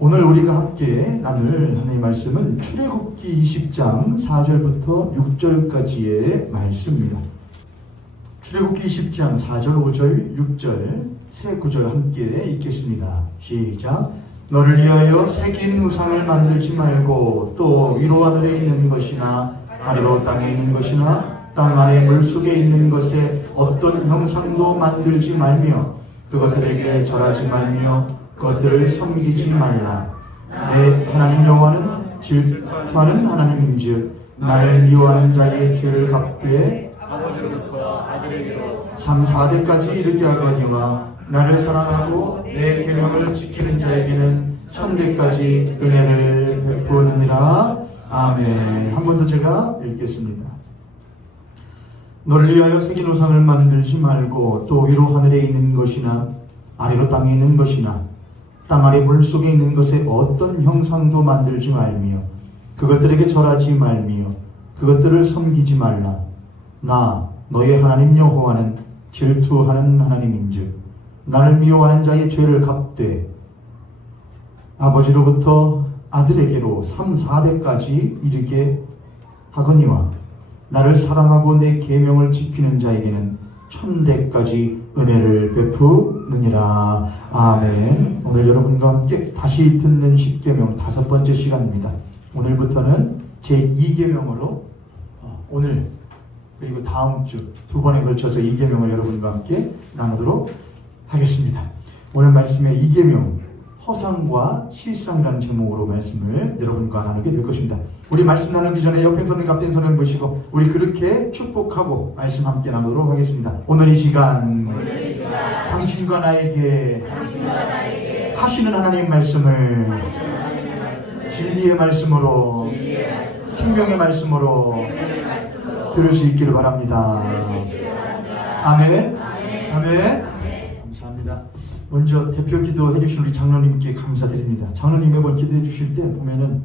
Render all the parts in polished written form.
오늘 우리가 함께 나눌 하나님의 말씀은 출애굽기 20장 4절부터 6절까지의 말씀입니다. 출애굽기 20장 4절, 5절, 6절 세 구절 함께 읽겠습니다. 시작. 너를 위하여 새긴 우상을 만들지 말고 또 위로 하늘에 있는 것이나 아래로 땅에 있는 것이나 땅 아래 물속에 있는 것에 어떤 형상도 만들지 말며 그것들에게 절하지 말며 그것들을 섬기지 말라. 내 하나님 여호와는 질투하는 하나님인즉 나를 미워하는 자의 죄를 갚되 아버지로부터 아들에게로 3, 4대까지 이르게 하거니와 나를 사랑하고 내 계명을 지키는 자에게는 천대까지 은혜를 베푸느니라. 아멘. 한 번 더 제가 읽겠습니다. 너를 위하여 새긴 우상을 만들지 말고 또 위로 하늘에 있는 것이나 아래로 땅에 있는 것이나 땅 아래 물속에 있는 것에 어떤 형상도 만들지 말며 그것들에게 절하지 말며 그것들을 섬기지 말라. 나 너의 하나님 여호와는 질투하는 하나님인즉 나를 미워하는 자의 죄를 갚되 아버지로부터 아들에게로 3, 4대까지 이르게 하거니와 나를 사랑하고 내 계명을 지키는 자에게는 천대까지 은혜를 베푸느니라. 아멘. 오늘 여러분과 함께 다시 듣는 십계명 5번째 시간입니다. 오늘부터는 제2계명으로 오늘 그리고 다음 주 2번에 걸쳐서 2계명을 여러분과 함께 나누도록 하겠습니다. 오늘 말씀의 2계명 허상과 실상이라는 제목으로 말씀을 여러분과 나누게 될 것입니다. 우리 말씀 나누기 전에 옆에 손을 갑된 손을 보시고 우리 그렇게 축복하고 말씀 함께 나누도록 하겠습니다. 오늘 이 시간 당신과 나에게 하시는 하나님의 말씀을 진리의 말씀으로 생명의 말씀으로 들을 수 있기를 바랍니다. 아멘. 아멘. 감사합니다. 먼저 대표 기도 해주신 우리 장로님께 감사드립니다. 장로님 매번 기도해 주실 때 보면은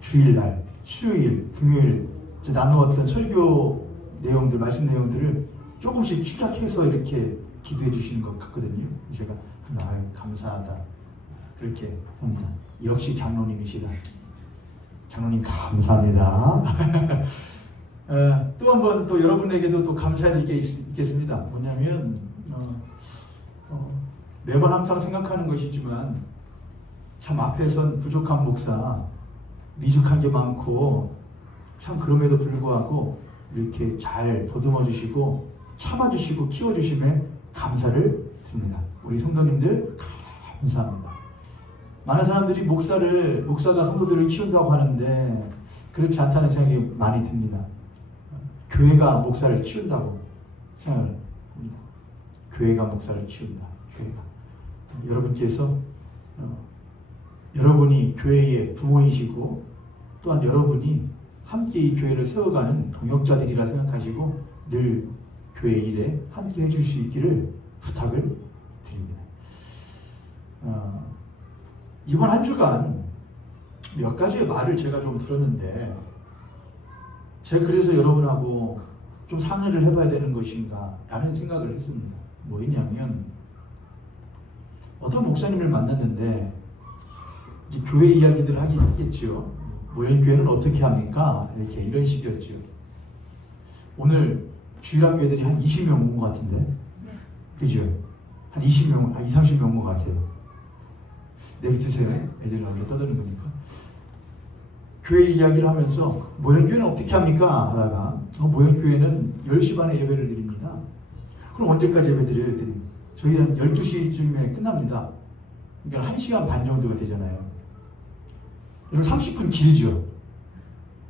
주일날, 수요일, 금요일 나누었던 설교 내용들, 말씀 내용들을 조금씩 추락해서 이렇게 기도해 주시는 것 같거든요. 제가 감사하다 그렇게 합니다. 역시 장로님이시다. 장로님 감사합니다. 또 한 번 또 여러분에게도 또 감사드릴 게 있겠습니다. 뭐냐면 매번 항상 생각하는 것이지만 참 앞에선 부족한 목사, 미숙한 게 많고 참 그럼에도 불구하고 이렇게 잘 보듬어 주시고 참아 주시고 키워 주심에 감사를 드립니다. 우리 성도님들 감사합니다. 많은 사람들이 목사가 성도들을 키운다고 하는데 그렇지 않다는 생각이 많이 듭니다. 교회가 목사를 키운다고 생각을 합니다. 교회가 목사를 키운다. 교회가. 여러분께서 여러분이 교회의 부모이시고 또한 여러분이 함께 이 교회를 세워가는 동역자들이라 생각하시고 늘 교회 일에 함께 해줄 수 있기를 부탁을 드립니다. 이번 한 주간 몇 가지의 말을 제가 좀 들었는데 제가 그래서 여러분하고 좀 상의를 해봐야 되는 것인가 라는 생각을 했습니다. 뭐였냐면 어떤 목사님을 만났는데 이제 교회 이야기들을 하겠죠. 모형교회는 어떻게 합니까? 이렇게 이런 식이었죠. 오늘 주일학교애들이 한 20명 온 것 같은데 그죠? 한 20명, 한 20, 30명 온 것 같아요. 내비두세요. 애들 나오게 떠드는 거니까. 교회 이야기를 하면서 모형교회는 어떻게 합니까? 하다가 모형교회는 10시 반에 예배를 드립니다. 그럼 언제까지 예배 드려요? 저희는 12시쯤에 끝납니다. 그러니까 1시간 반 정도가 되잖아요. 여러분 30분 길죠?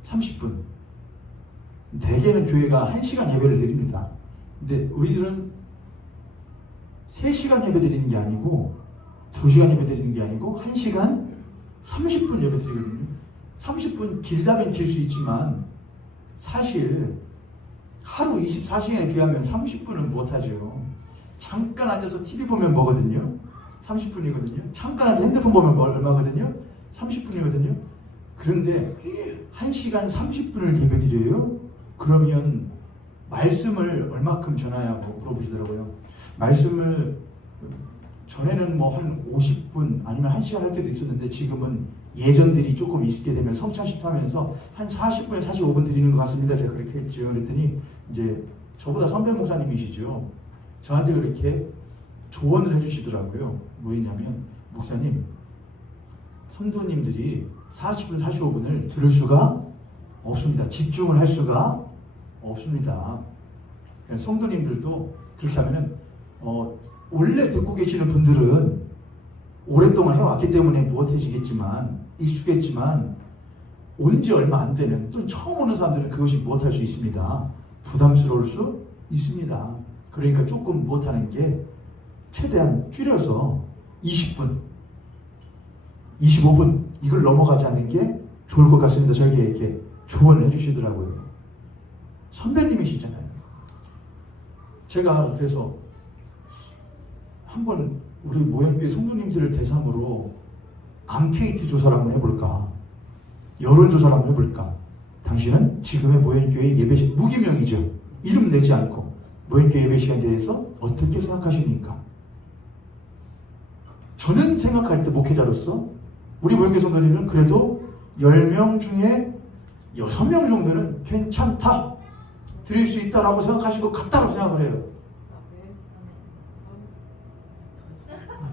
30분. 대개는 교회가 1시간 예배를 드립니다. 근데 우리들은 3시간 예배 드리는 게 아니고 2시간 예배 드리는 게 아니고 1시간 30분 예배 드리거든요. 30분 길다면 길 수 있지만 사실 하루 24시간에 비하면 30분은 못하죠. 잠깐 앉아서 TV 보면 뭐거든요? 30분이거든요. 잠깐 앉아서 핸드폰 보면 얼마거든요? 30분이거든요. 그런데 1시간 30분을 예배드려요? 그러면 말씀을 얼마큼 전하냐고 물어보시더라고요. 말씀을 전에는 뭐 한 50분 아니면 1시간 할 때도 있었는데 지금은 예전들이 조금 있게 되면 성찬식 하면서 한 40분, 45분 드리는 것 같습니다. 제가 그렇게 했죠. 그랬더니 이제 저보다 선배 목사님이시죠. 저한테 그렇게 조언을 해주시더라고요. 뭐였냐면, 목사님, 성도님들이 40분, 45분을 들을 수가 없습니다. 집중을 할 수가 없습니다. 성도님들도 그렇게 하면은 원래 듣고 계시는 분들은 오랫동안 해왔기 때문에 무엇해지겠지만 익숙했지만 온 지 얼마 안 되는 또 처음 오는 사람들은 그것이 무엇할 수 있습니다. 부담스러울 수 있습니다. 그러니까 조금 무엇하는 게 최대한 줄여서 20분, 25분 이걸 넘어가지 않는 게 좋을 것 같습니다. 저에게 이렇게 조언을 해주시더라고요. 선배님이시잖아요. 제가 그래서 한번 우리 모양교회 성도님들을 대상으로 앙케이트 조사를 한번 해볼까? 여론조사를 한번 해볼까? 당신은 지금의 모양교회 예배 무기명이죠. 이름 내지 않고 모양교회 예배 시간에 대해서 어떻게 생각하십니까? 저는 생각할 때 목회자로서 우리 모양교회 성도님은 그래도 10명 중에 6명 정도는 괜찮다, 드릴 수 있다라고 생각하실 것 같다고 생각을 해요.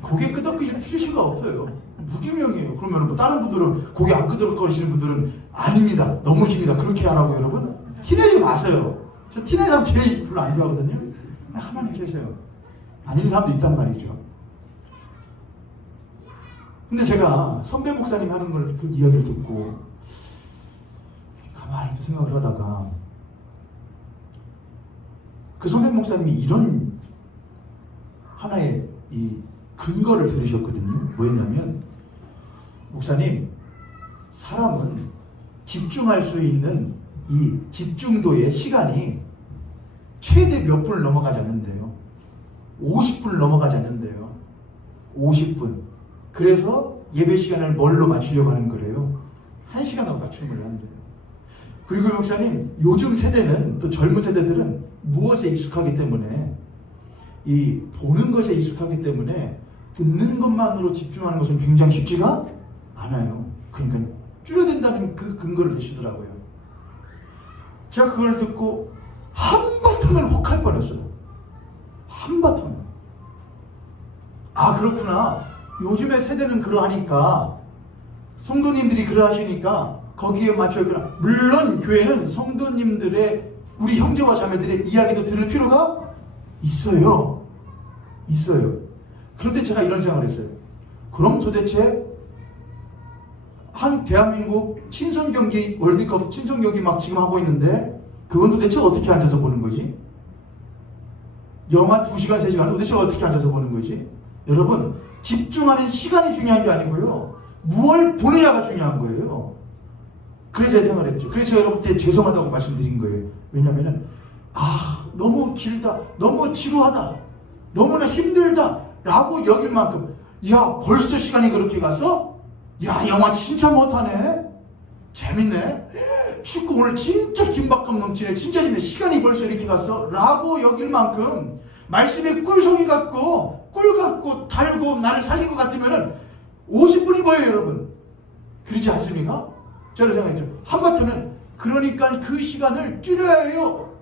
고개 끄덕이실 필요가 없어요. 무기명이에요. 그러면 뭐 다른 분들은 고개 안 끄덕거리시는 분들은 아닙니다, 너무십니다, 그렇게 하라고. 여러분 티내지 마세요. 저 티내는 사람 제일 별로 안 좋아하거든요. 가만히 계세요. 아닌 사람도 있단 말이죠. 근데 제가 선배 목사님 하는 걸 그 이야기를 듣고 가만히 생각을 하다가 그 선배 목사님이 이런 하나의 이 근거를 들으셨거든요. 뭐였냐면, 목사님, 사람은 집중할 수 있는 이 집중도의 시간이 최대 몇 분을 넘어가지 않는데요. 50분을 넘어가지 않는데요. 50분. 그래서 예배 시간을 뭘로 맞추려고 하는 거래요? 1시간으로 맞추는 거예요. 그리고 목사님, 요즘 세대는, 또 젊은 세대들은 무엇에 익숙하기 때문에, 이 보는 것에 익숙하기 때문에 듣는 것만으로 집중하는 것은 굉장히 쉽지가 않아요. 그러니까 줄여야 된다는 그 근거를 대시더라고요. 제가 그걸 듣고 한바탕을 혹할 뻔했어요. 한바탕을. 아, 그렇구나. 요즘의 세대는 그러하니까, 성도님들이 그러하시니까 거기에 맞춰야. 물론 교회는 성도님들의, 우리 형제와 자매들의 이야기도 들을 필요가 있어요. 그런데 제가 이런 생각을 했어요. 그럼 도대체 한 대한민국 친선경기 월드컵 친선경기 막 지금 하고 있는데 그건 도대체 어떻게 앉아서 보는 거지? 영화 2시간 3시간 도대체 어떻게 앉아서 보는 거지? 여러분, 집중하는 시간이 중요한 게 아니고요, 무엇을 보느냐가 중요한 거예요. 그래서 제가 생각을 했죠. 그래서 제가 여러분한테 죄송하다고 말씀드린 거예요. 왜냐면은 너무 길다, 너무 지루하다, 너무나 힘들다 라고 여길 만큼, 야, 벌써 시간이 그렇게 가서? 야, 영화 진짜 못하네? 재밌네? 축구 오늘 진짜 긴박감 넘치네? 진짜 재밌네? 시간이 벌써 이렇게 갔어? 라고 여길 만큼 말씀에 꿀송이 같고 꿀 같고 달고 나를 살린 것 같으면은 50분이 뭐예요, 여러분? 그렇지 않습니까? 저는 생각했죠. 한바탕은 그러니까 그 시간을 줄여야 해요.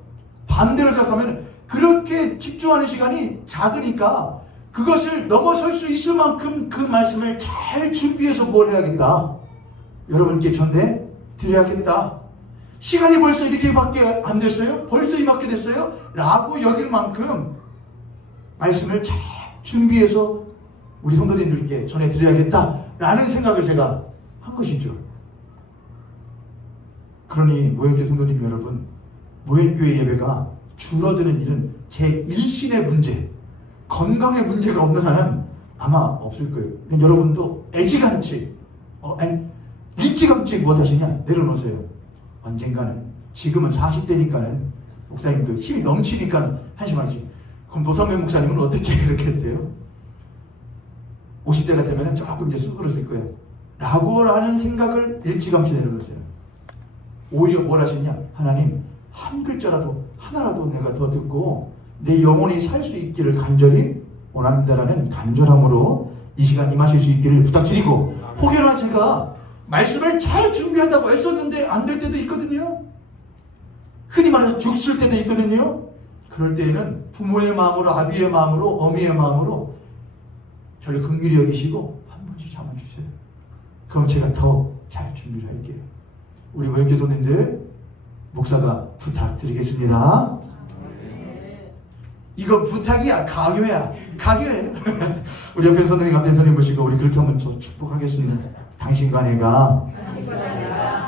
반대로 생각하면 그렇게 집중하는 시간이 작으니까 그것을 넘어설 수 있을 만큼 그 말씀을 잘 준비해서 뭘 해야겠다, 여러분께 전해 드려야겠다. 시간이 벌써 이렇게밖에 안 됐어요? 벌써 이밖에 됐어요? 라고 여길 만큼 말씀을 잘 준비해서 우리 성도님들께 전해 드려야겠다 라는 생각을 제가 한 것이죠. 그러니 모형교회 성도님 여러분, 모형교회 예배가 줄어드는 일은 제 일신의 문제, 건강의 문제가 없는 한은 아마 없을 거예요. 여러분도 애지간치, 일찌감치 무엇하시냐? 내려놓으세요. 언젠가는, 지금은 40대니까는, 목사님도 힘이 넘치니까는 한심하지. 그럼 노선배 목사님은 어떻게 그렇게 했대요? 50대가 되면 조금 이제 수그러질 거예요. 라고 하는 생각을 일찌감치 내려놓으세요. 오히려 뭘 하시냐? 하나님, 한 글자라도 하나라도 내가 더 듣고 내 영혼이 살 수 있기를 간절히 원합니다라는 간절함으로 이 시간 임하실 수 있기를 부탁드리고, 혹여나 제가 말씀을 잘 준비한다고 애썼는데 안 될 때도 있거든요. 흔히 말해서 죽을 때도 있거든요. 그럴 때에는 부모의 마음으로, 아비의 마음으로, 어미의 마음으로 저를 긍휼히 여기시고 한 번씩 참아주세요. 그럼 제가 더 잘 준비를 할게요. 우리 모욕교소님들 목사가 부탁드리겠습니다. 이거 부탁이야, 강요야, 강요예요. 우리 옆에 선생님, 앞에 선생님 보시고 우리 그렇게 한번 축복하겠습니다. 당신과 내가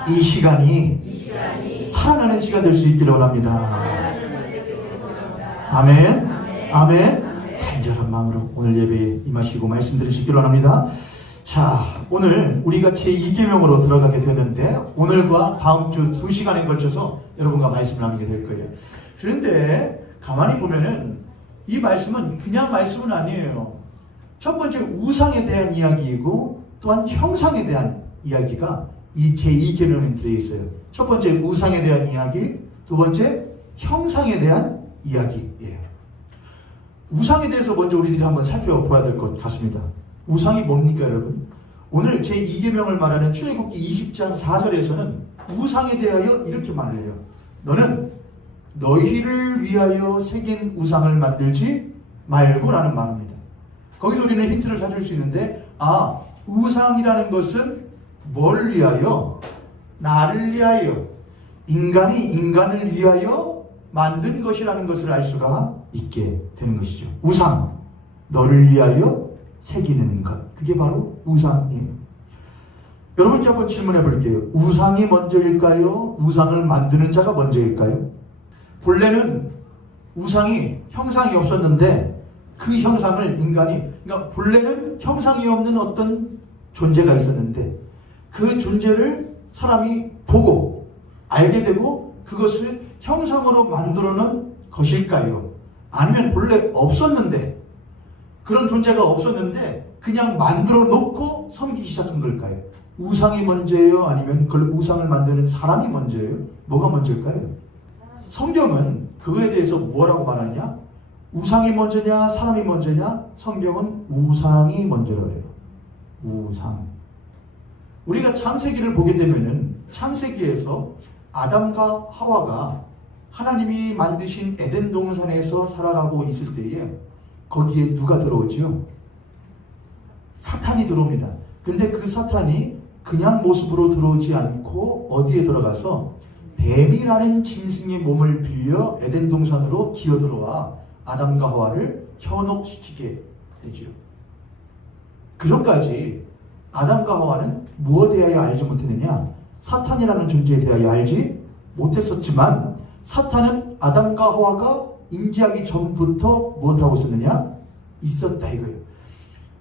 이 시간이 살아나는 시간 될 수 있기를 원합니다. 아멘, 아멘. 간절한 마음으로 오늘 예배에 임하시고 말씀 들으시기를 원합니다. 자, 오늘 우리가 제2계명으로 들어가게 되는데, 오늘과 다음 주 2시간에 걸쳐서 여러분과 말씀을 나누게 될 거예요. 그런데 가만히 보면은 이 말씀은 그냥 말씀은 아니에요. 첫 번째 우상에 대한 이야기이고, 또한 형상에 대한 이야기가 이 제2계명에 들어있어요. 첫 번째 우상에 대한 이야기, 두 번째 형상에 대한 이야기예요. 우상에 대해서 먼저 우리들이 한번 살펴봐야 될 것 같습니다. 우상이 뭡니까, 여러분? 오늘 제2계명을 말하는 출애굽기 20장 4절에서는 우상에 대하여 이렇게 말을 해요. 너는 너희를 위하여 새긴 우상을 만들지 말고 라는 말입니다. 거기서 우리는 힌트를 찾을 수 있는데, 우상이라는 것은 뭘 위하여? 나를 위하여, 인간이 인간을 위하여 만든 것이라는 것을 알 수가 있게 되는 것이죠. 우상, 너를 위하여 새기는 것, 그게 바로 우상이에요. 여러분께 한번 질문해 볼게요. 우상이 먼저일까요? 우상을 만드는 자가 먼저일까요? 본래는 우상이 형상이 없었는데 그 형상을 인간이, 그러니까 본래는 형상이 없는 어떤 존재가 있었는데 그 존재를 사람이 보고 알게 되고 그것을 형상으로 만들어 놓은 것일까요? 아니면 본래 없었는데, 그런 존재가 없었는데 그냥 만들어 놓고 섬기기 시작한 걸까요? 우상이 먼저예요? 아니면 그 우상을 만드는 사람이 먼저예요? 뭐가 먼저일까요? 성경은 그거에 대해서 뭐라고 말하냐? 우상이 먼저냐, 사람이 먼저냐? 성경은 우상이 먼저라고 해요. 우상. 우리가 창세기를 보게 되면은 창세기에서 아담과 하와가 하나님이 만드신 에덴 동산에서 살아가고 있을 때에 거기에 누가 들어오죠? 사탄이 들어옵니다. 근데 그 사탄이 그냥 모습으로 들어오지 않고 어디에 들어가서 뱀이라는 짐승의 몸을 빌려 에덴 동산으로 기어들어와 아담과 하와를 현혹시키게 되죠. 그전까지 아담과 하와는 무엇에 대하여 알지 못했느냐? 사탄이라는 존재에 대하여 알지 못했었지만, 사탄은 아담과 하와가 인지하기 전부터 무엇하고 있었느냐? 있었다 이거예요.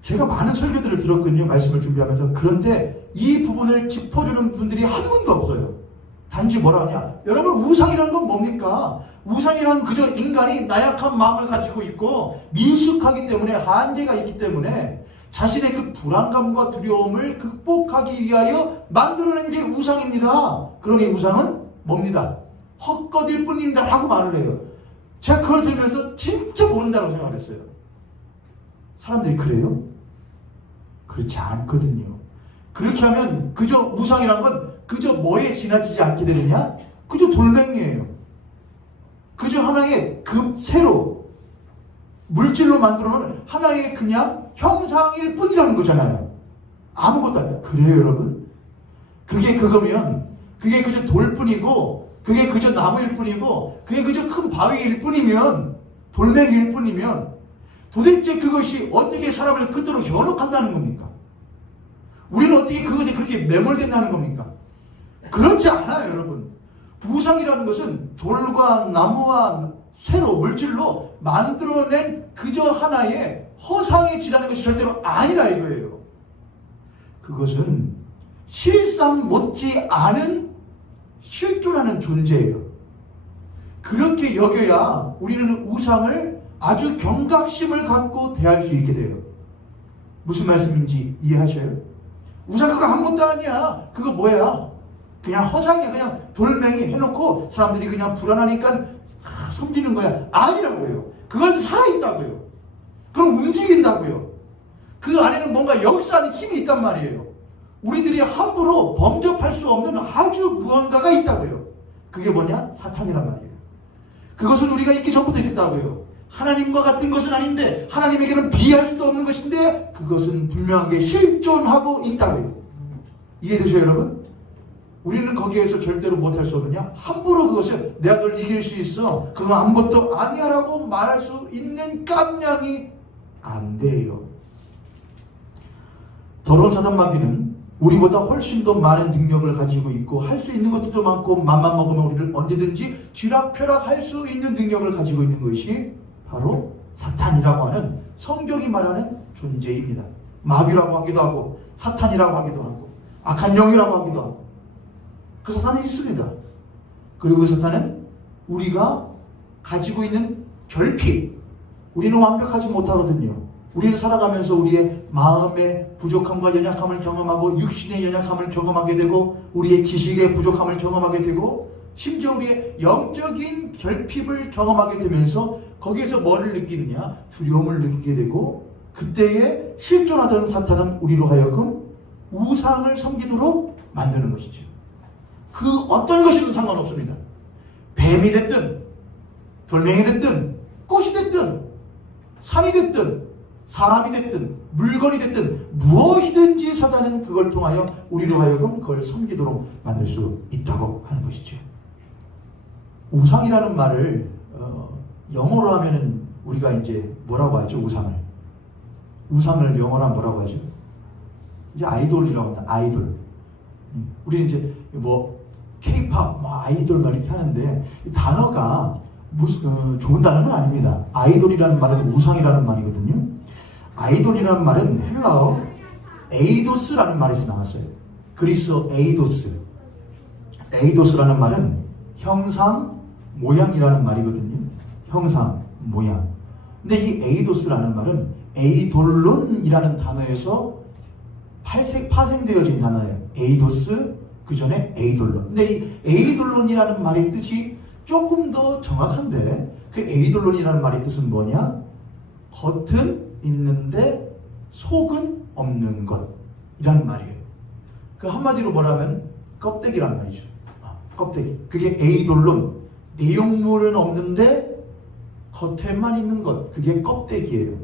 제가 많은 설교들을 들었거든요, 말씀을 준비하면서. 그런데 이 부분을 짚어주는 분들이 한 분도 없어요. 단지 뭐라 하냐? 여러분, 우상이라는 건 뭡니까? 우상이란 그저 인간이 나약한 마음을 가지고 있고 미숙하기 때문에, 한계가 있기 때문에 자신의 그 불안감과 두려움을 극복하기 위하여 만들어낸 게 우상입니다. 그러니 우상은 뭡니다? 헛것일 뿐입니다 라고 말을 해요. 제가 그걸 들으면서 진짜 모른다고 생각했어요. 사람들이 그래요? 그렇지 않거든요. 그렇게 하면 그저 우상이란 건 그저 뭐에 지나치지 않게 되느냐? 그저 돌멩이에요. 그저 하나의 새로 물질로 만들어놓은 하나의 그냥 형상일 뿐이라는 거잖아요. 아무것도 아니에요. 그래요, 여러분? 그게 그거면, 그게 그저 돌뿐이고, 그게 그저 나무일 뿐이고, 그게 그저 큰 바위일 뿐이면, 돌멩이일 뿐이면, 도대체 그것이 어떻게 사람을 그토록 현혹한다는 겁니까? 우리는 어떻게 그것에 그렇게 매몰된다는 겁니까? 그렇지 않아요, 여러분. 우상이라는 것은 돌과 나무와 쇠로, 물질로 만들어낸 그저 하나의 허상에 지나는 것이 절대로 아니라 이거예요. 그것은 실상 못지 않은 실존하는 존재예요. 그렇게 여겨야 우리는 우상을 아주 경각심을 갖고 대할 수 있게 돼요. 무슨 말씀인지 이해하셔요? 우상 그거 아무것도 아니야. 그거 뭐야? 그냥 허상이야. 그냥 돌멩이 해놓고 사람들이 그냥 불안하니까 섬기는 거야. 아니라고요. 그건 살아있다고요. 그럼 움직인다고요. 그 안에는 뭔가 역사하는 힘이 있단 말이에요. 우리들이 함부로 범접할 수 없는 아주 무언가가 있다고요. 그게 뭐냐? 사탄이란 말이에요. 그것은 우리가 있기 전부터 있었다고요. 하나님과 같은 것은 아닌데 하나님에게는 비할 수도 없는 것인데 그것은 분명하게 실존하고 있다고요. 이해되셔요 여러분? 우리는 거기에서 절대로 못할 수 없느냐? 함부로 그것을 내가 널 이길 수 있어, 그거 아무것도 아니야 라고 말할 수 있는 깜냥이 안 돼요. 더러운 사단 마귀는 우리보다 훨씬 더 많은 능력을 가지고 있고 할 수 있는 것도 많고 맘만 먹으면 우리를 언제든지 쥐락펴락할 수 있는 능력을 가지고 있는 것이 바로 사탄이라고 하는 성경이 말하는 존재입니다. 마귀라고 하기도 하고 사탄이라고 하기도 하고 악한 영이라고 하기도 하고 그 사탄이 있습니다. 그리고 그 사탄은 우리가 가지고 있는 결핍, 우리는 완벽하지 못하거든요. 우리는 살아가면서 우리의 마음의 부족함과 연약함을 경험하고 육신의 연약함을 경험하게 되고 우리의 지식의 부족함을 경험하게 되고 심지어 우리의 영적인 결핍을 경험하게 되면서 거기에서 뭐를 느끼느냐? 두려움을 느끼게 되고 그때에 실존하던 사탄은 우리로 하여금 우상을 섬기도록 만드는 것이죠. 그 어떤 것이든 상관없습니다. 뱀이 됐든 돌멩이 됐든 꽃이 됐든 산이 됐든 사람이 됐든 물건이 됐든 무엇이든지 사단은 그걸 통하여 우리로 하여금 그걸 섬기도록 만들 수 있다고 하는 것이죠. 우상이라는 말을 영어로 하면은 우리가 이제 뭐라고 하죠? 우상을 영어로 하면 뭐라고 하죠? 이제 아이돌이라고 합니다. 아이돌. 우리는 이제 뭐 K-pop, 뭐 아이돌 막 이렇게 하는데 단어가 무슨 좋은 단어는 아닙니다. 아이돌이라는 말은 우상이라는 말이거든요. 아이돌이라는 말은 헬라어 에이도스라는 말에서 나왔어요. 그리스어 에이도스. 에이도스라는 말은 형상, 모양이라는 말이거든요. 형상, 모양. 근데 이 에이도스라는 말은 에이돌론이라는 단어에서 파생되어진 단어예요. 에이도스, 그 전에 에이돌론. 근데 이 에이돌론이라는 말의 뜻이 조금 더 정확한데 그 에이돌론이라는 말의 뜻은 뭐냐? 겉은 있는데 속은 없는 것이라는 말이에요. 그 한마디로 뭐라면 껍데기란 말이죠. 껍데기. 그게 에이돌론. 내용물은 없는데 겉에만 있는 것. 그게 껍데기예요.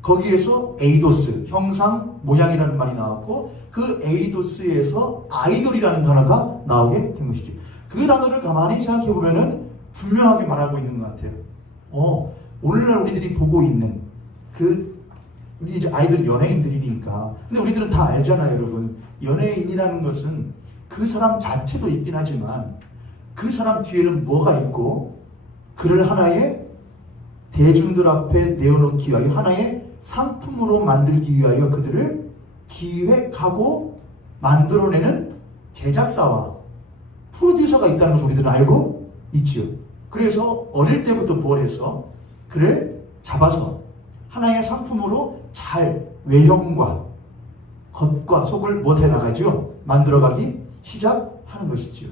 거기에서 에이도스, 형상, 모양이라는 말이 나왔고 그 에이도스에서 아이돌이라는 단어가 나오게 된 것이죠. 그 단어를 가만히 생각해보면은 분명하게 말하고 있는 것 같아요. 오늘날 우리들이 보고 있는 우리 이제 아이들 연예인들이니까. 근데 우리들은 다 알잖아요, 여러분. 연예인이라는 것은 그 사람 자체도 있긴 하지만 그 사람 뒤에는 뭐가 있고 그를 하나의 대중들 앞에 내어놓기 위하여 하나의 상품으로 만들기 위하여 그들을 기획하고 만들어내는 제작사와 프로듀서가 있다는 것을 우리들은 알고 있지요. 그래서 어릴 때부터 뭘 해서 그를 잡아서 하나의 상품으로 잘 외형과 겉과 속을 못해 나가죠. 만들어가기 시작하는 것이지요.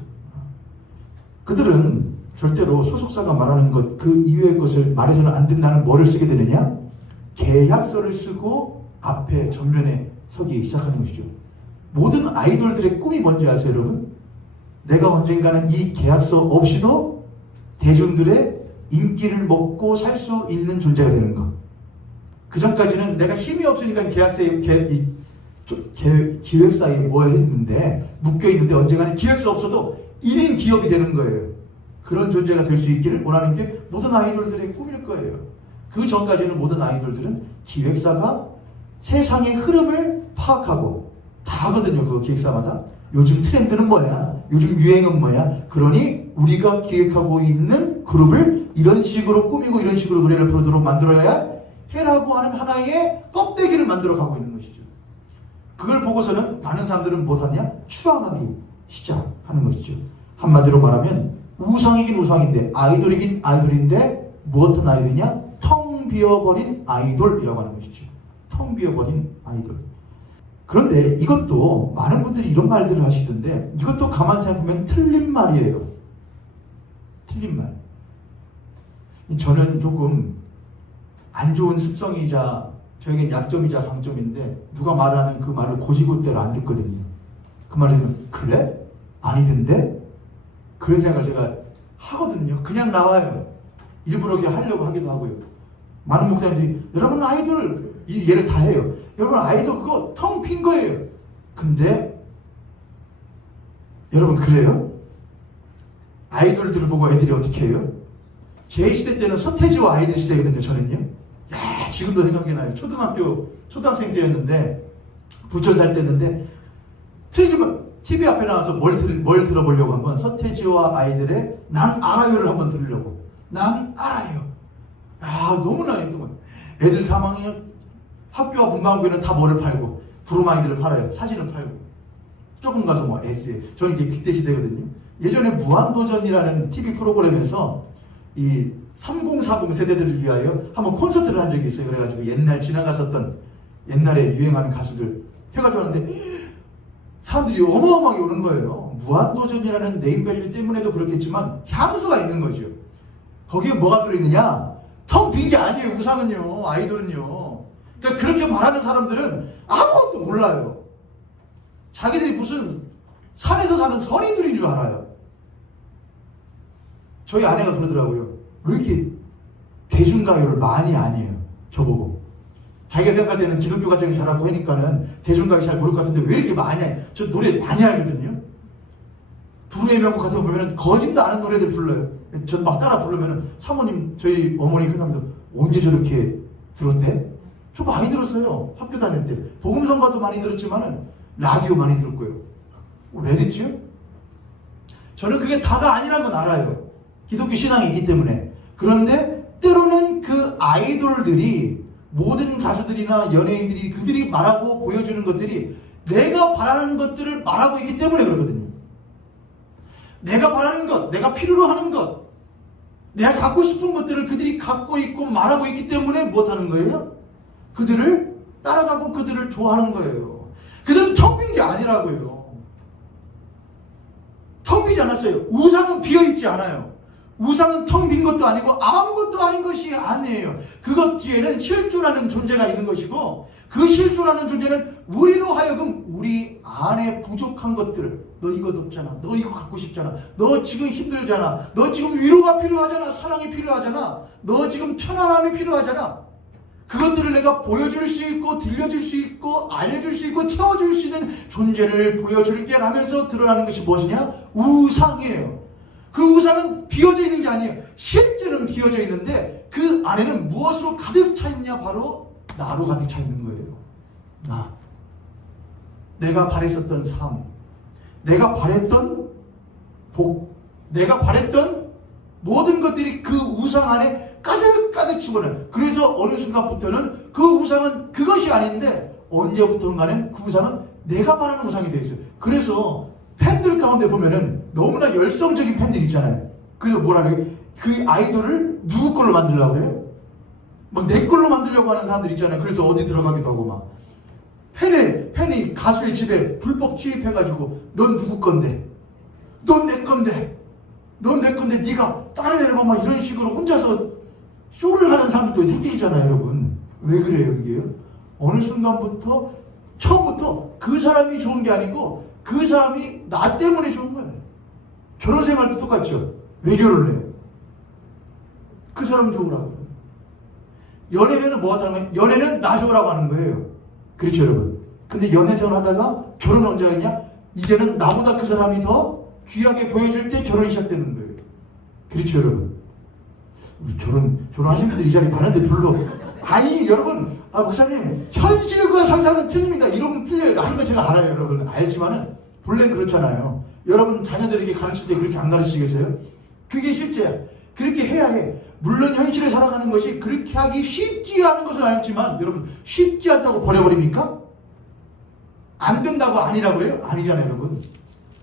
그들은 절대로 소속사가 말하는 것 그 이후의 것을 말해서는 안 된다는 뭐를 쓰게 되느냐? 계약서를 쓰고 앞에 전면에 서기 시작하는 것이죠. 모든 아이돌들의 꿈이 뭔지 아세요, 여러분? 내가 언젠가는 이 계약서 없이도 대중들의 인기를 먹고 살 수 있는 존재가 되는 것. 그 전까지는 내가 힘이 없으니까 기획사에 뭐 했는데 묶여있는데 언젠가는 기획사 없어도 1인 기업이 되는 거예요. 그런 존재가 될 수 있기를 원하는 게 모든 아이돌들의 꿈일 거예요. 그 전까지는 모든 아이돌들은 기획사가 세상의 흐름을 파악하고 다 하거든요. 그 기획사마다. 요즘 트렌드는 뭐야? 요즘 유행은 뭐야? 그러니 우리가 기획하고 있는 그룹을 이런 식으로 꾸미고 이런 식으로 노래를 부르도록 만들어야 해라고 하는 하나의 껍데기를 만들어 가고 있는 것이죠. 그걸 보고서는 많은 사람들은 뭐하냐? 추앙하기 시작하는 것이죠. 한마디로 말하면 우상이긴 우상인데 아이돌이긴 아이돌인데 무엇은 아이돌이냐? 텅 비어버린 아이돌이라고 하는 것이죠. 텅 비어버린 아이돌. 그런데 이것도 많은 분들이 이런 말들을 하시던데 이것도 가만히 생각해보면 틀린 말이에요. 틀린 말. 저는 조금 안 좋은 습성이자 저에겐 약점이자 강점인데 누가 말하면 그 말을 고지고대로 안 듣거든요. 그 말을 들으면 그래? 아니던데? 그런 생각을 제가 하거든요. 그냥 나와요. 일부러 그렇게 하려고 하기도 하고요. 많은 목사님들이 여러분 아이돌 이 예를 다 해요. 여러분 아이돌 그거 텅 빈 거예요. 근데 여러분 그래요? 아이돌들을 보고 애들이 어떻게 해요? 제 시대 때는 서태지와 아이들 시대거든요. 저는요. 야, 지금도 생각이 나요. 초등학생 때였는데 부천 살 때였는데 TV 앞에 나와서 뭘 들어보려고 한번 서태지와 아이들의 난 알아요를 한번 들으려고. 난 알아요. 아, 너무나 힘든 거예요. 애들 다 망해요. 학교와 문방구에는 다 뭐를 팔고 브로마이드를 팔아요. 사진을 팔고. 조금 가서 뭐 에세이. 저는 이게 그때 시대거든요. 예전에 무한도전이라는 TV 프로그램에서 이 3040 세대들을 위하여 한번 콘서트를 한 적이 있어요. 그래가지고 옛날 지나갔었던 옛날에 유행하는 가수들 해가지고 하는데 사람들이 어마어마하게 오는 거예요. 무한도전이라는 네임밸류 때문에도 그렇겠지만 향수가 있는 거죠. 거기에 뭐가 들어있느냐? 텅 빈 게 아니에요. 우상은요. 아이돌은요. 그러니까 그렇게 말하는 사람들은 아무것도 몰라요. 자기들이 무슨 산에서 사는 선인들인 줄 알아요. 저희 아내가 그러더라고요. 왜 이렇게 대중가요를 많이 안 해요? 저보고. 자기가 생각할 때는 기독교 가정이 잘하고 하니까는 대중가요 잘 모를 것 같은데 왜 이렇게 많이 해? 저 노래 많이 알거든요. 두루의 명곡 같은 거 보면은 거짓도 않은 노래들 불러요. 전 막 따라 부르면은 사모님, 저희 어머니 그러면서 언제 저렇게 들었대? 저 많이 들었어요. 학교 다닐 때. 복음성가도 많이 들었지만은 라디오 많이 들었고요. 왜 듣지요? 저는 그게 다가 아니라는 건 알아요. 기독교 신앙이 있기 때문에. 그런데 때로는 그 아이돌들이 모든 가수들이나 연예인들이 그들이 말하고 보여주는 것들이 내가 바라는 것들을 말하고 있기 때문에 그러거든요. 내가 바라는 것, 내가 필요로 하는 것, 내가 갖고 싶은 것들을 그들이 갖고 있고 말하고 있기 때문에 무엇하는 거예요? 그들을 따라가고 그들을 좋아하는 거예요. 그들은 텅 빈 게 아니라고요. 텅 비지 않았어요. 우상은 비어있지 않아요. 우상은 텅 빈 것도 아니고 아무것도 아닌 것이 아니에요. 그것 뒤에는 실존하는 존재가 있는 것이고 그 실존하는 존재는 우리로 하여금 우리 안에 부족한 것들, 너 이것 없잖아, 너 이거 갖고 싶잖아, 너 지금 힘들잖아, 너 지금 위로가 필요하잖아, 사랑이 필요하잖아, 너 지금 편안함이 필요하잖아. 그것들을 내가 보여줄 수 있고 들려줄 수 있고 알려줄 수 있고 채워줄 수 있는 존재를 보여줄게 하면서 드러나는 것이 무엇이냐? 우상이에요. 그 우상은 비어져 있는 게 아니에요. 실제는 비어져 있는데 그 안에는 무엇으로 가득 차 있냐? 바로 나로 가득 차 있는 거예요. 나. 내가 바랬었던 삶, 내가 바랬던 복, 내가 바랬던 모든 것들이 그 우상 안에 가득 집어넣어요. 그래서 어느 순간부터는 그 우상은 그것이 아닌데 언제부턴가는 그 우상은 내가 바라는 우상이 되어 있어요. 그래서 팬들 가운데 보면은 너무나 열성적인 팬들 있잖아요. 그래서 뭐라 그래요? 그 아이돌을 누구 걸로 만들려고 그래요? 막 내 걸로 만들려고 하는 사람들 있잖아요. 그래서 어디 들어가기도 하고 막 팬이 가수의 집에 불법 취입해가지고 넌 누구 건데? 넌 내 건데? 넌 내 건데 네가 다른 앨범 막 이런 식으로 혼자서 쇼를 하는 사람들도 생기잖아요, 여러분. 왜 그래요, 이게요? 어느 순간부터 처음부터 그 사람이 좋은 게 아니고 그 사람이 나 때문에 좋은 거예요. 결혼 생활도 똑같죠. 왜 결혼을 해요? 그 사람 좋으라고. 연애는 뭐 하자면 연애는 나 좋으라고 하는 거예요. 그렇죠, 여러분. 근데 연애 생활 하다가 결혼 언제 하느냐? 이제는 나보다 그 사람이 더 귀하게 보여줄 때 결혼이 시작되는 거예요. 그렇죠, 여러분. 우리 결혼하신 분들 이 자리에 많은데 별로. 아니, 여러분, 목사님, 현실과 상상은 틀립니다. 이러면 틀려요. 하는 거 제가 알아요, 여러분. 알지만은, 본래는 그렇잖아요. 여러분, 자녀들에게 가르칠 때 그렇게 안 가르치시겠어요? 그게 실제야. 그렇게 해야 해. 물론 현실에 살아가는 것이 그렇게 하기 쉽지 않은 것은 알지만, 여러분, 쉽지 않다고 버려버립니까? 안 된다고 아니라고 그래요? 아니잖아요, 여러분.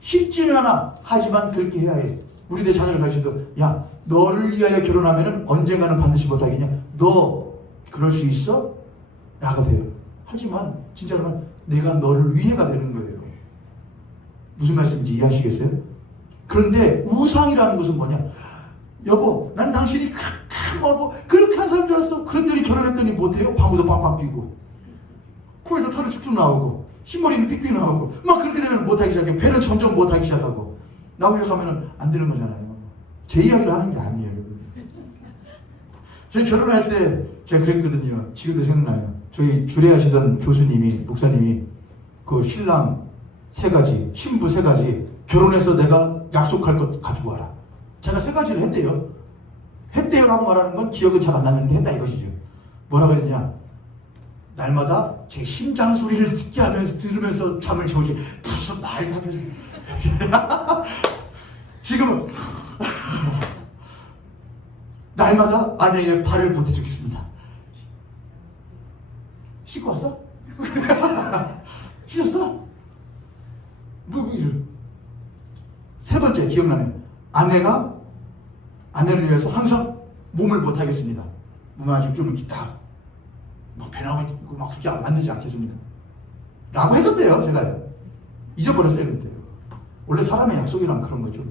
쉽지는 않아. 하지만 그렇게 해야 해. 우리들 자녀를 가르치도, 야, 너를 위하여 결혼하면 언젠가는 반드시 못하겠냐? 너 그럴 수 있어? 라고 돼요. 하지만 진짜로는 내가 너를 위해가 되는 거예요. 무슨 말씀인지 이해하시겠어요? 그런데 우상이라는 것은 뭐냐? 여보, 난 당신이 그렇게 대단한 사람인 줄 알았어. 그런들이 결혼했더니 못해요? 방구도 빵빵 끼고 코에서 털이 축축 나오고 흰머리는 삑삑 나오고 막 그렇게 되면 못하기 시작해요. 배는 점점 못하기 시작하고 나오려고 하면 안 되는 거잖아요. 제 이야기를 하는 게 아니에요. 저희 결혼할 때 제가 그랬거든요. 지금도 생각나요. 저희 주례하시던 교수님이, 목사님이 그 신랑 3가지, 신부 3가지 결혼해서 내가 약속할 것 가지고 와라. 제가 3가지를 했대요. 했대요라고 말하는 건 기억은 잘 안 나는데 했다 이것이죠. 뭐라고 했냐? 날마다 제 심장 소리를 듣게 하면서 들으면서 잠을 재우지. 무슨 말도 안 되지. 지금은 날마다 아내의 발을 보태주겠습니다. 씻고 왔어? 씻었어? 뭐 이런. 3번째 기억나네. 아내를 위해서 항상 몸을 못하겠습니다. 몸은 아직 좀 기타 막 배나고 있고 막 그렇게 안 맞는지 않겠습니다. 라고 했었대요. 제가 잊어버렸어요. 그때. 원래 사람의 약속이란 그런 거죠.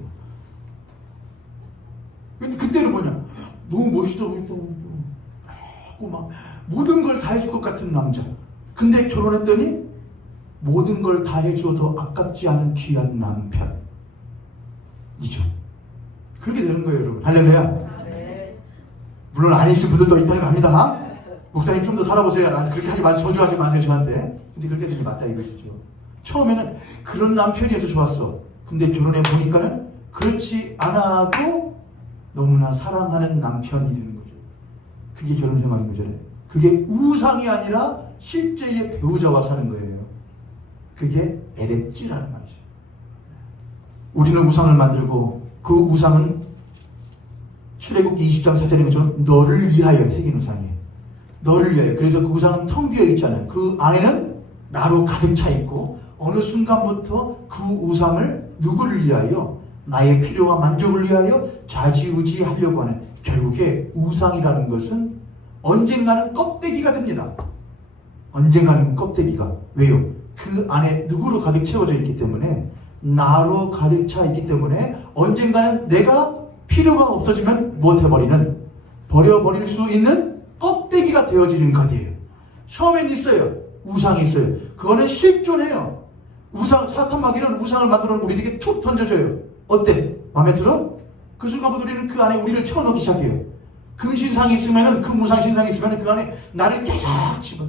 근데 그때는 뭐냐, 너무 멋있어 보이고 막 모든 걸 다 해줄 것 같은 남자. 근데 결혼했더니 모든 걸 다 해줘도 아깝지 않은 귀한 남편이죠. 그렇게 되는 거예요, 여러분. 할렐루야. 물론 아니신 분들도 있다는 겁니다. 목사님 좀 더 살아보세요. 그렇게 하지 마세요. 저주하지 마세요, 저한테. 근데 그렇게 되지 맞다 이것이죠. 처음에는 그런 남편이어서 좋았어. 근데 결혼해 보니까는 그렇지 않아도 너무나 사랑하는 남편이 되는 거죠. 그게 결혼 생활인 거죠. 그게 우상이 아니라 실제의 배우자와 사는 거예요. 그게 에레찌라는 말이죠. 우리는 우상을 만들고 그 우상은 출애굽기 20장 4절에 것처럼 너를 위하여 새긴 우상이에요. 너를 위하여. 그래서 그 우상은 텅 비어 있잖아요. 그 안에는 나로 가득 차 있고 어느 순간부터 그 우상을 누구를 위하여? 나의 필요와 만족을 위하여 좌지우지하려고 하는, 결국에 우상이라는 것은 언젠가는 껍데기가 됩니다. 언젠가는 껍데기가. 왜요? 그 안에 누구로 가득 채워져 있기 때문에, 나로 가득 차 있기 때문에 언젠가는 내가 필요가 없어지면 못해버리는, 버려버릴 수 있는 껍데기가 되어지는 것이에요. 처음엔 있어요. 우상이 있어요. 그거는 실존해요. 우상, 사탄 마귀는 우상을 만들어 놓고 우리에게 툭 던져줘요. 어때? 마음에 들어? 그 순간부터 우리는 그 안에 우리를 채워넣기 시작해요. 금신상이 있으면은, 금무상 신상이 있으면은 그 안에 나를 계속 집어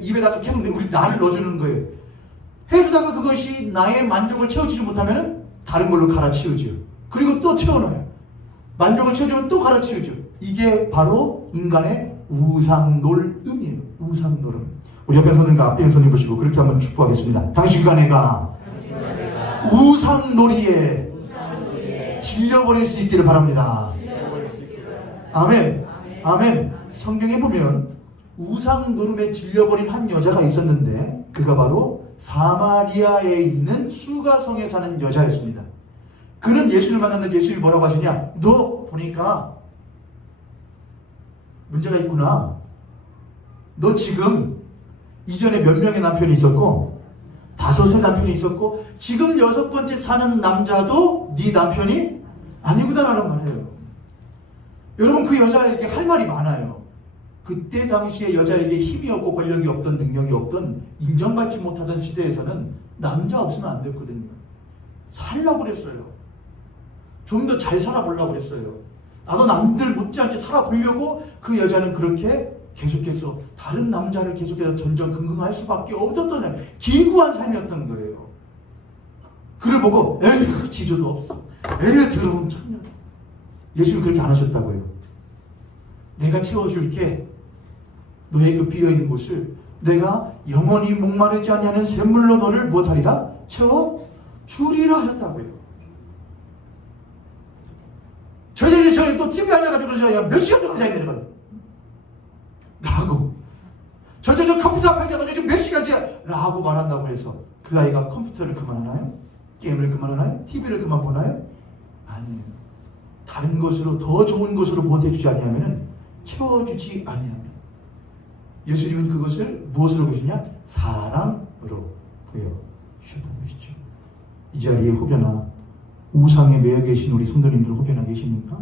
입에다가 계속 우리 나를 넣어주는 거예요. 해주다가 그것이 나의 만족을 채워주지 못하면은 다른 걸로 갈아치우죠. 그리고 또 채워넣어요. 만족을 채워주면 또 갈아치우죠. 이게 바로 인간의 우상놀음이에요. 우상놀음. 우리 옆에 손님과 앞에 손님 보시고 그렇게 한번 축복하겠습니다. 당신과 내가 우상놀이에 질려버릴 수 있기를 바랍니다. 아멘. 아멘. 성경에 보면 우상노름에 질려버린 한 여자가 있었는데, 그가 바로 사마리아에 있는 수가성에 사는 여자였습니다. 그는 예수를 만났는데 예수님이 뭐라고 하시냐? 너 보니까 문제가 있구나. 너 지금 이전에 몇 명의 남편이 있었고 5의 남편이 있었고 지금 6번째 사는 남자도 네 남편이 아니구나라는 말이에요. 여러분, 그 여자에게 할 말이 많아요. 그때 당시에 여자에게 힘이 없고 권력이 없던, 능력이 없던, 인정받지 못하던 시대에서는 남자 없으면 안 됐거든요. 살라고 그랬어요. 좀 더 잘 살아보려고 그랬어요. 나도 남들 못지않게 살아보려고 그 여자는 그렇게 계속해서 다른 남자를 계속해서 전전긍긍할 수밖에 없었던, 기구한 삶이었던 거예요. 그를 보고 에휴 지조도 없어, 에휴 더러운 천년. 예수는 그렇게 안 하셨다고요. 내가 채워줄게. 너의 그 비어있는 곳을 내가 영원히 목마르지 아니하는 샘물로 너를 무엇하리라? 채워주리라 하셨다고요. 저희 또 TV 앉아가지고 몇 시간 동안 앉아있는 거예요. 라고. 저 컴퓨터 앞에 앉아서 지금 몇 시간째 라고 말한다고 해서 그 아이가 컴퓨터를 그만하나요? 게임을 그만하나요? TV를 그만 보나요? 아니에요. 다른 것으로, 더 좋은 것으로 못해주지 아니하면 채워주지 아니합니다. 예수님은 그것을 무엇으로 보시냐? 사랑으로 보여주셨다고 하시죠. 이 자리에 혹여나 우상에 매여 계신 우리 성도님들 혹여나 계십니까?